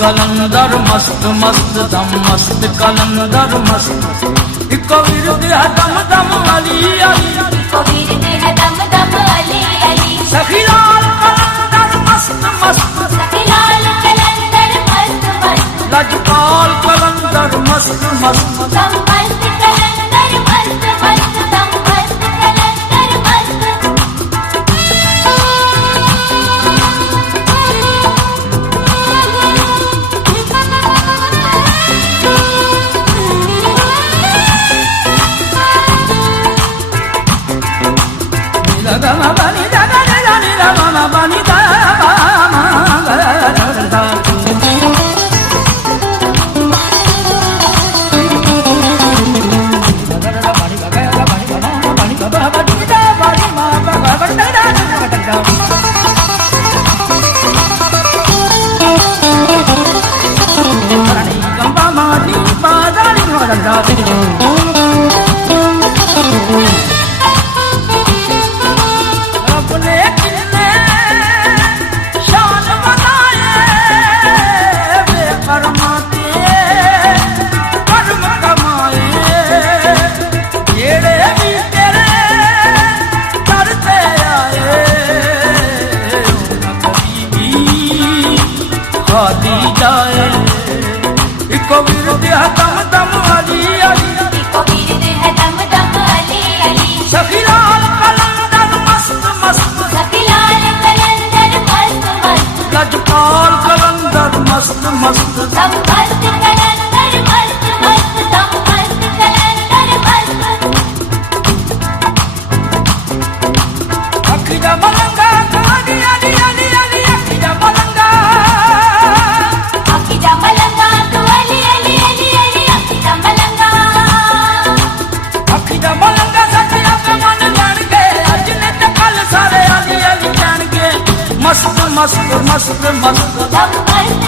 कलंदर मस्त मस्त दम मस्त कलंदर मस्त इको विरद है दम दम अली अली इको विरद है दम दम अली अली सखी लाल कलंदर मस्त मस्त सखी लाल कलंदर मस्त मस्त लजपाल कलंदर मस्त मस्त दम मस्त कलंदर मस्त मस्त दम मस्त कलंदर मस्त Gama bani da da da ni da gama bani da gama ga da da इको विरद है दम दम अली अली इको विरद है दम दम अली अली सखी लाल कलंदर मस्त मस्त सखी लाल कलंदर मस्त मस्त लजपाल कलंदर मस्त मस्त दम मस्त कलंदर मस्त मस्त दम मस्त कलंदर मस्त अखिजा मलंगा अली अली अली अली अखिजा मलंगा अखिजा मलंगा तू अली अली अली अली अखिजा मलंगा अखिजा मलंगा सचिया के मन जान के अज ने ते कल सारे अली अली जान के मस्त मस्त मस्त मस्त दम मस्त